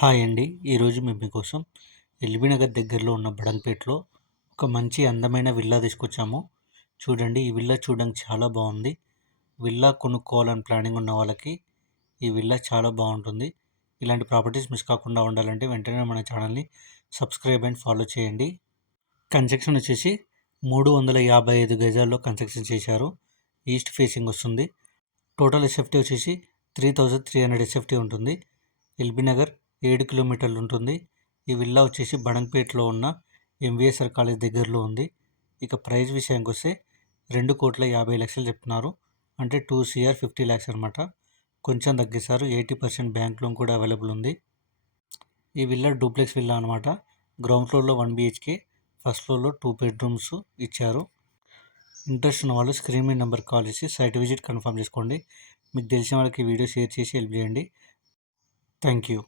Hi అండి. ఈరోజు మేము మీకోసం ఎల్బీ నగర్ దగ్గరలో ఉన్న బడంగ్‌పేట్‌లో ఒక మంచి అందమైన విల్లా తీసుకొచ్చాము. చూడండి, ఈ విల్లా చూడడానికి చాలా బాగుంది. విల్లా కొనుక్కోవాలని ప్లానింగ్ ఉన్న వాళ్ళకి ఈ విల్లా చాలా బాగుంటుంది. ఇలాంటి ప్రాపర్టీస్ మిస్ కాకుండా ఉండాలంటే వెంటనే మన ఛానల్ని సబ్స్క్రైబ్ అండ్ ఫాలో చేయండి. కన్స్ట్రక్షన్ వచ్చేసి 355 గజాల్లో కన్స్ట్రక్షన్ చేశారు. ఈస్ట్ ఫేసింగ్ వస్తుంది. టోటల్ ఎస్ఎఫ్టీ వచ్చేసి 3300 ఎస్ఎఫ్టీ ఉంటుంది. ఎల్బీ నగర్ 7 కిలోమీటర్లు ఉంటుంది. ఈ విల్లా వచ్చేసి బడంగ్‌పేట్‌లో ఉన్న ఎంవీఎస్ఆర్ కాలేజ్ దగ్గరలో ఉంది. ఇక ప్రైస్ విషయానికి వస్తే 2,50,00,000 చెప్తున్నారు. అంటే 2,50,00,000 అనమాట. కొంచెం తగ్గిస్తారు. 80% బ్యాంక్ లోన్ కూడా అవైలబుల్ ఉంది. ఈ విల్లా డూప్లెక్స్ విల్లా అనమాట. గ్రౌండ్ ఫ్లోర్లో 1 BHK, ఫస్ట్ ఫ్లోర్లో 2 బెడ్రూమ్స్ ఇచ్చారు. ఇంట్రెస్ట్ ఉన్న వాళ్ళు స్క్రీన్ మీద నెంబర్ కాల్ చేసి సైట్ విజిట్ కన్ఫర్మ్ చేసుకోండి. మీకు తెలిసిన వాళ్ళకి వీడియో షేర్ చేసి హెల్ప్ చేయండి. Thank you.